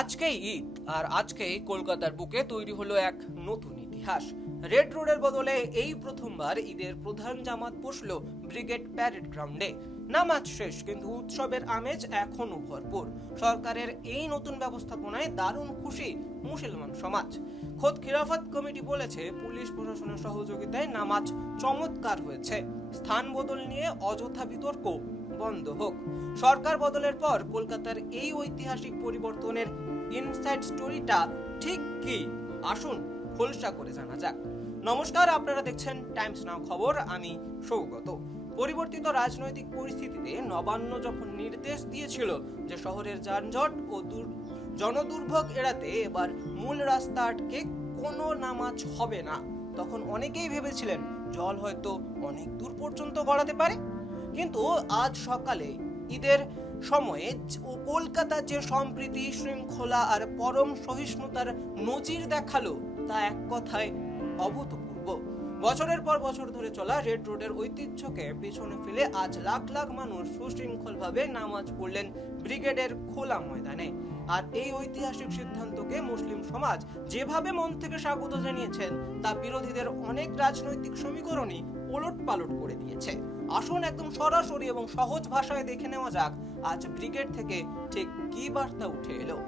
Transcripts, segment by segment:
আজকেই ঈদ আর আজকেই কলকাতার বুকে তৈরি হলো এক নতুন ইতিহাস। রেড রোডের বদলে এই প্রথমবার ঈদের প্রধান জামাত বসলো ব্রিগেড প্যারেড গ্রাউন্ডে। নামাজ শেষ, কিন্তু উৎসবের আমেজ এখনো ভরপুর। সরকারের এই নতুন ব্যবস্থাপনায় দারুণ খুশি মুসলমান সমাজ। খোদ খিলাফত কমিটি বলেছে, পুলিশ প্রশাসনের সহযোগিতায় নামাজ চমৎকার হয়েছে। স্থান বদল নিয়ে অযথা বিতর্ক বন্ধ হোক। সরকার বদলের পর কলকাতার এই ঐতিহাসিক পরিবর্তনের ইনসাইড স্টোরিটা ঠিক কি, আসুন খোলসা করে জানা যাক। নমস্কার, আপনারা দেখছেন টাইমস নাও খবর, আমি সৌগত। পরিবর্তিত রাজনৈতিক পরিস্থিতিতে নবান্ন যখন নির্দেশ দিয়েছিল যে শহরের যানজট ও জনদুর্ভোগ এড়াতে এবার মূল রাস্তা আটকে কোনো নামাজ হবে না, তখন অনেকেই ভেবেছিলেন জল হয়তো অনেক দূর পর্যন্ত গড়াতে পারে। কিন্তু আজ সকালে ঈদের সময়ে কলকাতা যে সম্প্রীতি, শৃঙ্খলা আর পরম সহিষ্ণুতার নজির দেখালো, তা এক কথায় অভূতপূর্ব। বছরের পর বছর ধরে চলা রেড রোডের ঐতিহ্যকে পেছনে ফেলে আজ লাখ লাখ মানুষ সুশৃঙ্খলভাবে নামাজ পড়লেন ব্রিগেডের খোলা ময়দানে। আর এই ঐতিহাসিক সিদ্ধান্তকে মুসলিম সমাজ যেভাবে মন থেকে স্বাগত জানিয়েছেন, তা বিরোধীদের অনেক রাজনৈতিক সমীকরণই ওলট পালট করে দিয়েছে। আসুন একদম সরাসরি এবং সহজ ভাষায় দেখে নেওয়া যাক আজ ব্রিগেড থেকে ঠিক কি বার্তা উঠে এলো।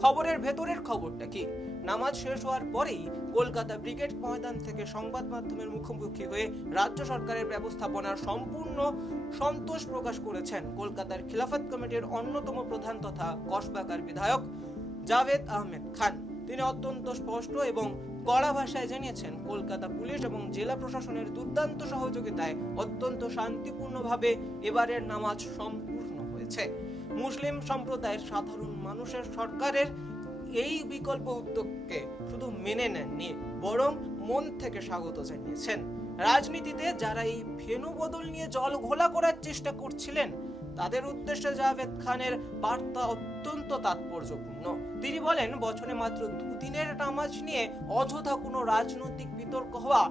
খবরের ভেতরের খবরটা কি? নামাজ শেষ হওয়ার পরেই কলকাতা ব্রিগেড ময়দান থেকে সংবাদ মাধ্যমের মুখোমুখি হয়ে রাজ্য সরকারের ব্যবস্থাপনার সম্পূর্ণ সন্তোষ প্রকাশ করেছেন কলকাতার খিলাফত কমিটির অন্যতম প্রধান তথা কসবাকার বিধায়ক জাভেদ আহমেদ খান। তিনি অত্যন্ত স্পষ্ট এবং কড়া ভাষায় জানিয়েছেন, কলকাতা পুলিশ এবং জেলা প্রশাসনের দুর্দান্ত সহযোগিতায় অত্যন্ত শান্তিপূর্ণভাবে এবারের নামাজ সম্পূর্ণ হয়েছে। মুসলিম সম্প্রদায়ের সাধারণ মানুষের সরকারের এই বিকল্প উদ্যোগকে শুধু মেনে নেননি, বরং মন থেকে স্বাগত জানিয়েছেন। রাজনীতিতে যারা এই ভেন্যু বদল নিয়ে জল ঘোলা করার চেষ্টা করছিলেন, তাদের উদ্দেশ্যে জাভেদ খানের বার্তা অত্যন্ত তাৎপর্যপূর্ণ। তিনি বলেন, বছরে মাত্র দুদিনের নামাজ নিয়ে অযথা কোনো রাজনৈতিক বিতর্ক হওয়া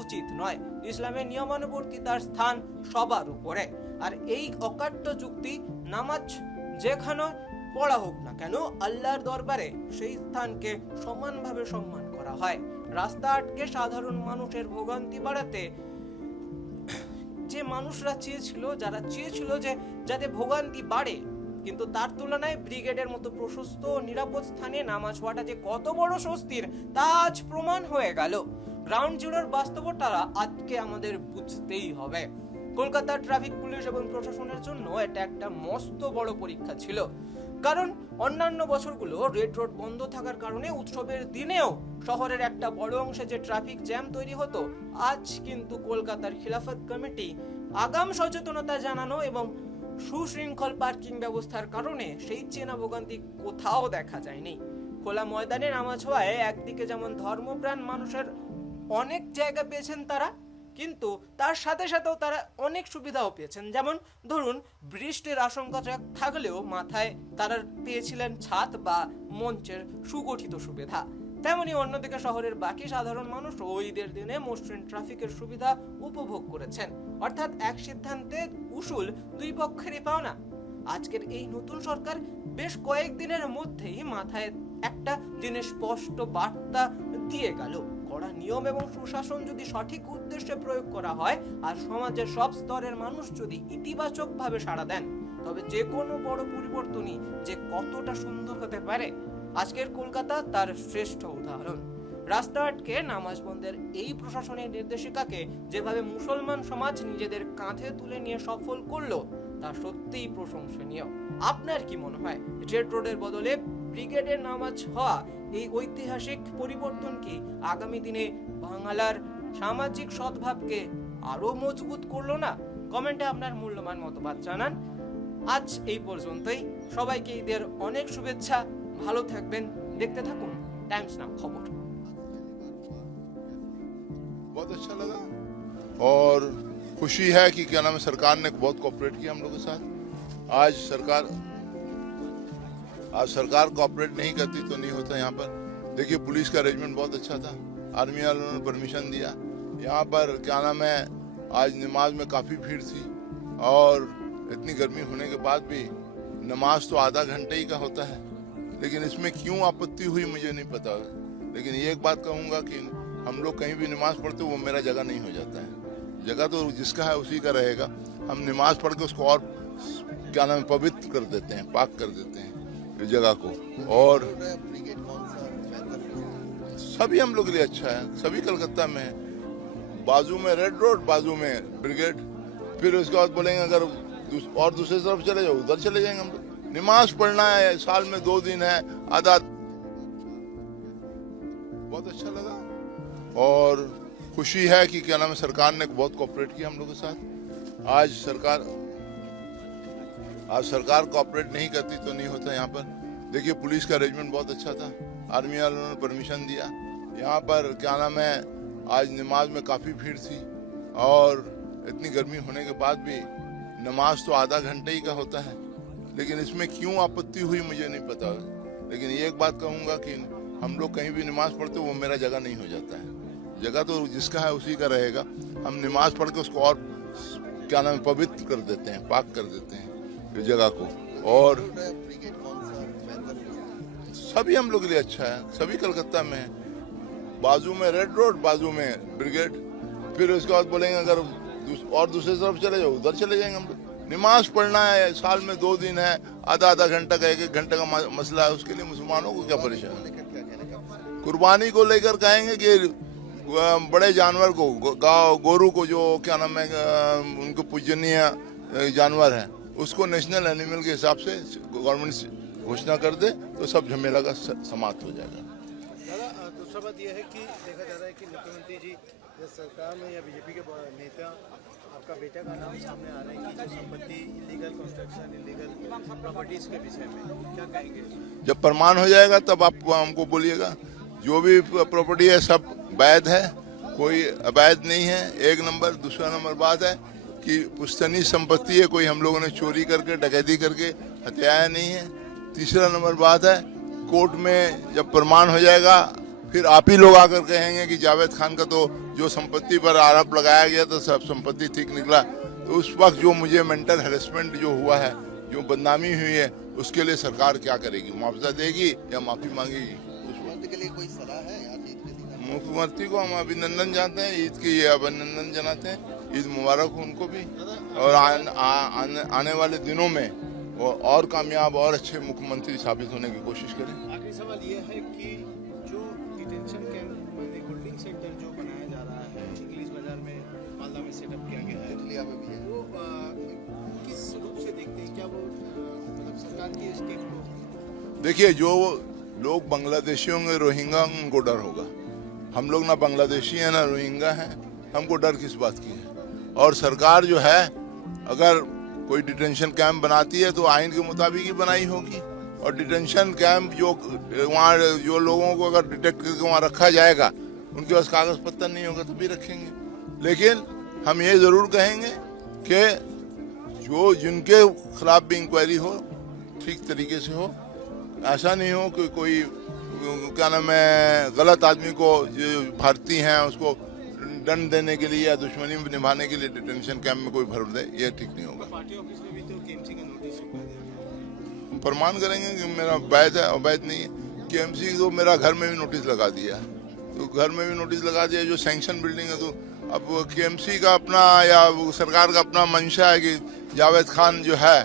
উচিত নয়। ইসলামের নিয়মানুবর্তিতার স্থান সবার উপরে। আর এই অকাট্য যুক্তি, নামাজ যেখানে পড়া হোক না কেন, আল্লাহর দরবারে সেই স্থানকে সমানভাবে সম্মান করা হয়। রাস্তা আটকে সাধারণ মানুষের ভোগান্তি বাড়াতে যে মানুষরা যারা চেয়েছিল যে যাতে ভোগান্তি বাড়ে, কিন্তু তার তুলনায় ব্রিগেডের মতো প্রশস্ত ও নিরাপদ স্থানে নামাজ পড়াটা যে কত বড় স্বস্তির, তা আজ প্রমাণ হয়ে গেল। গ্রাউন্ড জিরোর বাস্তবতা আজকে আমাদের বুঝতেই হবে। কলকাতার ট্রাফিক পুলিশ এবং প্রশাসনের জন্য এটা একটা মস্ত বড় পরীক্ষা ছিল, কারণ অন্যান্য বছরগুলো রেড রোড বন্ধ থাকার কারণে উৎসবের দিনেও শহরের একটা বড় অংশে যে ট্রাফিক জ্যাম তৈরি হতো, আজ কিন্তু কলকাতার খিলাফত কমিটি আগাম সচেতনতা জানানো এবং সুশৃঙ্খল পার্কিং ব্যবস্থার কারণে সেই চেনা ভোগান্তি কোথাও দেখা যায়নি। খোলা ময়দানে নামাজ হওয়ায় একদিকে যেমন ধর্মপ্রাণ মানুষের অনেক জায়গা পেয়েছেন তারা, কিন্তু তার সাথে সাথেও তারা অনেক সুবিধাও পেয়েছেন। যেমন ধরুন, বৃষ্টির আশঙ্কা থাকলেও মাথায় তারা পেয়েছিলেন ছাদ বা মঞ্চের সুগঠিত সুবিধা। তেমনি অন্যদিকে শহরের বাকি সাধারণ মানুষ ঈদের দিনে মসৃণ ট্রাফিকের সুবিধা উপভোগ করেছেন। অর্থাৎ এক সিদ্ধান্তে উসুল দুই পক্ষেরই পাওনা। আজকের এই নতুন সরকার বেশ কয়েকদিনের মধ্যেই মাথায় একটা জিনিস স্পষ্ট বার্তা দিয়ে গেল, কড়া নিয়ম এবং সুশাসন যদি সঠিক উদ্দেশ্যে প্রয়োগ করা হয় আর সমাজের সব স্তরের মানুষ যদি ইতিবাচকভাবে সাড়া দেন, তবে যে কোনো বড় পরিবর্তনই যে কতটা সুন্দর হতে পারে। আজকের কলকাতা তার শ্রেষ্ঠ উদাহরণ। রাস্তা আটকে নামাজ বন্ধের এই প্রশাসনের নির্দেশিকাকে যেভাবে মুসলমান সমাজ নিজেদের কাঁধে তুলে নিয়ে সফল করলো, তা সত্যিই প্রশংসনীয়। আপনার কি মনে হয়, রেড রোডের বদলে ব্রিগেডের নামাজ হওয়া এই ঐতিহাসিক পরিবর্তন কি আগামী দিনে বাংলার সামাজিক সদ্ভাবকে আরো মজবুত করলো না? কমেন্টে আপনার মূল্যবান মতবাদ জানান। আজ এই পর্যন্তই। সবাইকে ঈদের অনেক শুভেচ্ছা। ভালো থাকবেন, দেখতে থাকুন টাইমস নাও খবর। बहुत अच्छा लगा और खुशी है कि क्या नाम है, सरकार ने बहुत कोऑपरेट किया हम लोगों के साथ। आज सरकार कोऑपरेट नहीं करती तो नहीं होता। यहाँ पर देखिए, पुलिस का अरेंजमेंट बहुत अच्छा था, आर्मी वालों ने परमिशन दिया। यहाँ पर क्या नाम है, आज नमाज में काफ़ी भीड़ थी और इतनी गर्मी होने के बाद भी नमाज तो आधा घंटे ही का होता है, लेकिन इसमें क्यों आपत्ति हुई मुझे नहीं पता। लेकिन ये एक बात कहूंगा कि हम लोग कहीं भी नमाज पढ़ते वो मेरा जगह नहीं हो जाता है। जगह तो जिसका है उसी का रहेगा। हम नमाज पढ़ के उसको और क्या नाम है पवित्र कर देते हैं, पाक कर देते हैं इस जगह को। और सभी हम लोग के लिए अच्छा है। सभी कलकत्ता में है, बाजू में रेड रोड, बाजू में ब्रिगेड, फिर उसके बाद बोलेंगे अगर और दूसरी तरफ चले जाओ उधर चले जाएंगे हम लोग। नमाज पढ़ना है, साल में 2 दिन है, आधा। बहुत अच्छा लगा और खुशी है कि क्या नाम है सरकार ने बहुत कोऑपरेट किया हम लोगों के साथ। आज सरकार कोऑपरेट नहीं करती तो नहीं होता यहाँ पर। देखिए पुलिस का अरेंजमेंट बहुत अच्छा था, आर्मी वालों ने परमिशन दिया। यहाँ पर क्या नाम है आज नमाज में काफ़ी भीड़ थी और इतनी गर्मी होने के बाद भी नमाज तो आधा घंटे ही का होता है। लेकिन इसमें क्यों आपत्ति हुई मुझे नहीं पता। लेकिन ये एक बात कहूँगा कि हम लोग कहीं भी नमाज पढ़ते वो मेरा जगह नहीं हो जाता है। जगह तो जिसका है उसी का रहेगा। हम नमाज पढ़ के उसको और क्या नाम है पवित्र कर देते हैं, पाक कर देते हैं इस जगह को। और सभी हम लोग के लिए अच्छा है। सभी कलकत्ता में है, बाजू में रेड रोड, बाजू में ब्रिगेड, फिर उसके बाद बोलेंगे अगर और दूसरी तरफ चले जाओ उधर चले जाएंगे हम लोग। नमाज पढ़ना है, साल में 2 दिन है, आधा घंटा का 1 घंटे का मसला है। उसके लिए मुसलमानों को क्या परेशान है। कुर्बानी को लेकर कहेंगे कि बड़े जानवर को, गाँव गोरू को, जो क्या नाम है उनको पूजनीय जानवर है, उसको नेशनल एनिमल के हिसाब से गवर्नमेंट घोषणा कर दे तो सब झमेला का समाप्त हो जाएगा। दादा दूसरा बात यह है कि देखा जा रहा है कि मुख्यमंत्री जी या सरकार में या बीजेपी के नेता आपका बेटा का नाम सामने आ रहा है कि जो संपत्ति इलीगल कंस्ट्रक्शन, इलीगल प्रॉपर्टीज के विषय में क्या कहेंगे? जब प्रमाण हो जाएगा तब आप हमको बोलिएगा। जो भी प्रॉपर्टी है सब वैध है, कोई अवैध नहीं है। 1 नंबर। दूसरा नंबर बात है कि पुश्तैनी संपत्ति है, कोई हम लोगों ने चोरी करके डकैती करके हत्याया नहीं है। तीसरा नंबर बात है कोर्ट में जब प्रमाण हो जाएगा फिर आप ही लोग आकर कहेंगे कि जावेद खान का तो जो संपत्ति पर आरोप लगाया गया था सब संपत्ति ठीक निकला। तो उस वक्त जो मुझे मेंटल हेरेसमेंट जो हुआ है, जो बदनामी हुई है, उसके लिए सरकार क्या करेगी? मुआवजा देगी या माफी मांगेगी? के लिए कोई सलाह है मुख्यमंत्री को हम अभिनंदन जानते हैं, ईद की अभिनंदन जनाते हैं। ईद मुबारक हो उनको भी। और आने वाले दिनों में वो और कामयाब और अच्छे मुख्यमंत्री साबित होने की कोशिश करें। आखिरी सवाल ये है कि जो डिटेंशन कैंप होल्डिंग सेंटर जो बनाया जा रहा है इंग्लिश बाजार में, मालदा में सेटअप किया गया है, दिल्ली में भी है, वो किस रूप से देखते हैं? क्या वो मतलब सरकार की स्टेप को? देखिए जो लोग बांग्लादेशी होंगे, रोहिंगा, उनको डर होगा। हम लोग ना बांग्लादेशी हैं ना रोहिंगा हैं, हमको डर किस बात की है? और सरकार जो है अगर कोई डिटेंशन कैंप बनाती है तो आइन के मुताबिक ही बनाई होगी। और डिटेंशन कैंप जो वहाँ जो लोगों को अगर डिटेक्ट करके वहाँ रखा जाएगा, उनके पास कागज पत्तर नहीं होगा तो भी रखेंगे। लेकिन हम ये जरूर कहेंगे कि जो जिनके खिलाफ भी इंक्वायरी हो ठीक तरीके से हो। ऐसा नहीं हो कि कोई क्या नाम है गलत आदमी को जो भारतीय हैं उसको दंड देने के लिए या दुश्मनी निभाने के लिए डिटेंशन कैंप में कोई भर दे, ये ठीक नहीं होगा। पार्टी ऑफिस में भी तो केएमसी का नोटिस हम प्रमाण करेंगे कि मेरा वैध है अवैध नहीं है। केएमसी तो मेरा घर में भी नोटिस लगा दिया, तो घर में भी नोटिस लगा दिया। जो सैंक्शन बिल्डिंग है, तो अब केएमसी का अपना या सरकार का अपना मंशा है कि जावेद खान जो है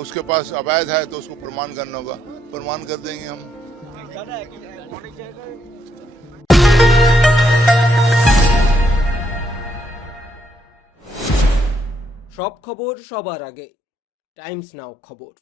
उसके पास अवैध है तो उसको प्रमाण करना होगा। प्रमाण कर देंगे हम। সব খবর সবার আগে, টাইমস নাও খবর।